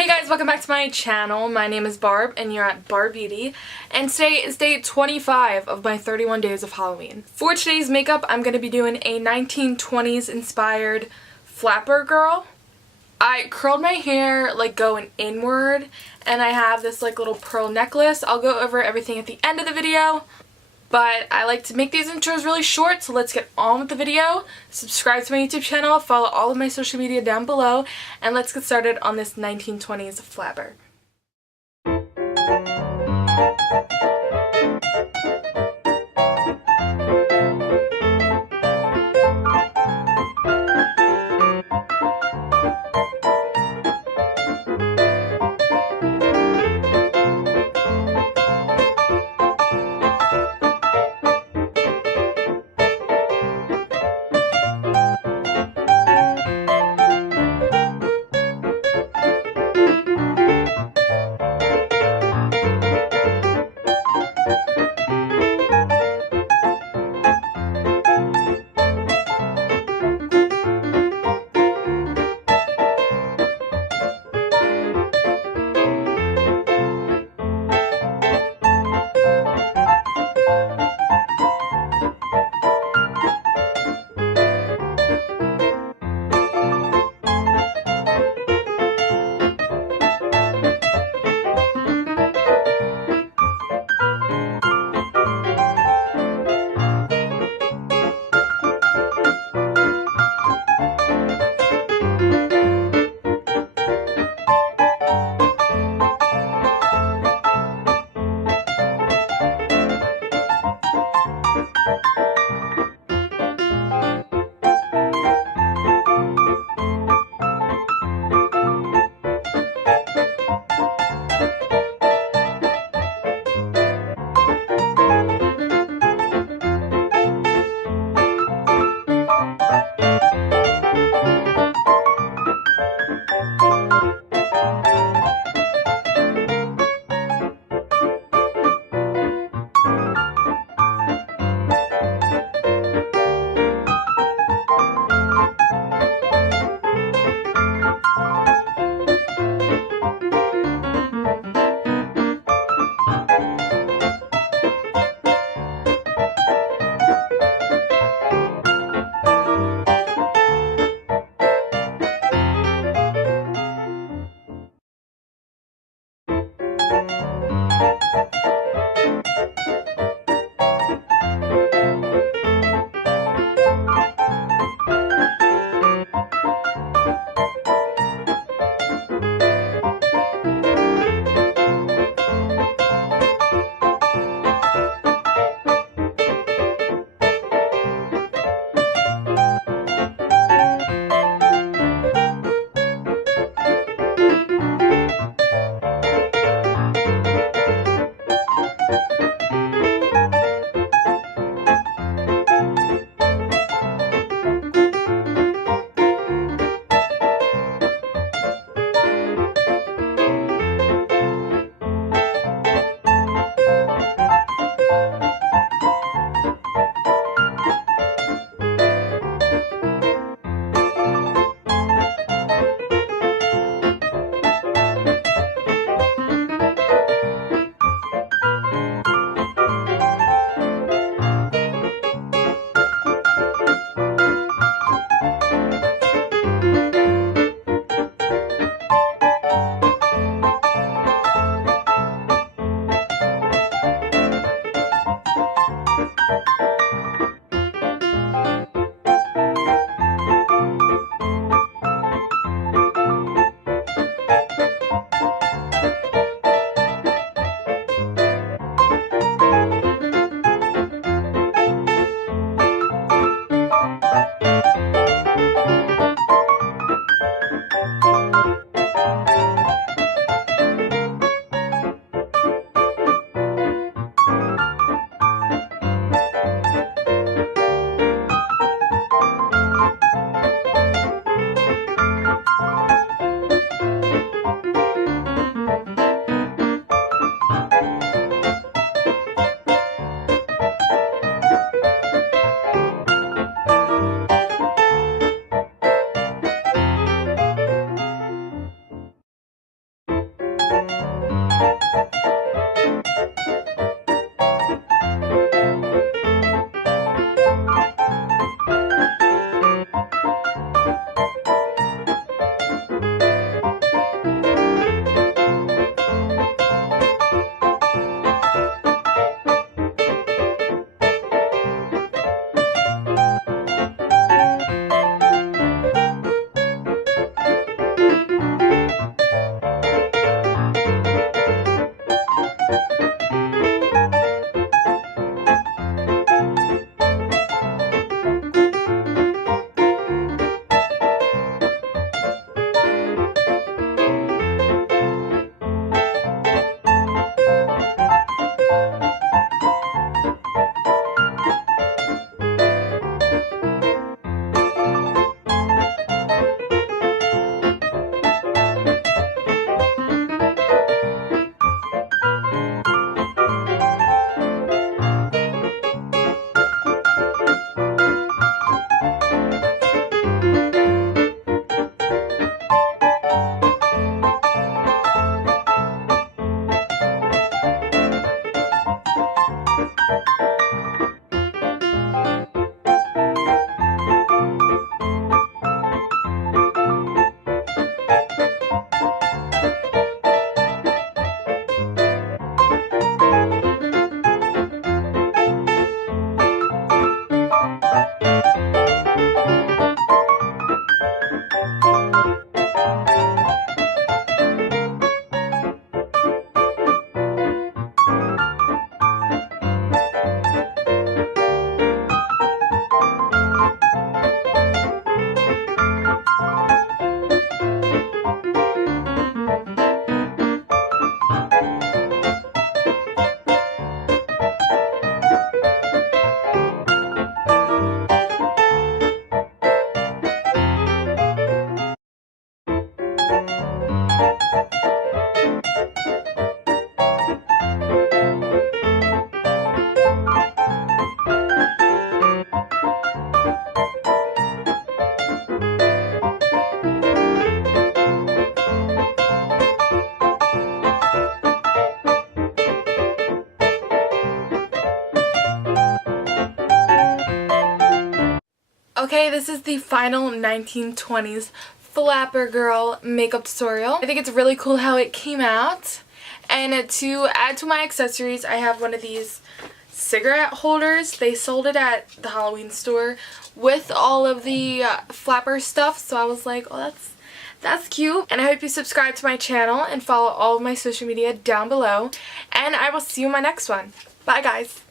Hey guys, welcome back to my channel. My name is Barb and you're at Barb Beauty, and today is day 25 of my 31 days of Halloween. For today's makeup, I'm going to be doing a 1920s inspired flapper girl. I curled my hair like going inward, and I have this like little pearl necklace. I'll go over everything at the end of the video, but I like to make these intros really short, so let's get on with the video. Subscribe to my YouTube channel, follow all of my social media down below, and let's get started on this 1920s flapper. Okay, this is the final 1920s Flapper Girl makeup tutorial. I think it's really cool how it came out. And to add to my accessories, I have one of these cigarette holders. They sold it at the Halloween store with all of the flapper stuff. So I was like, oh, that's cute. And I hope you subscribe to my channel and follow all of my social media down below. And I will see you in my next one. Bye, guys.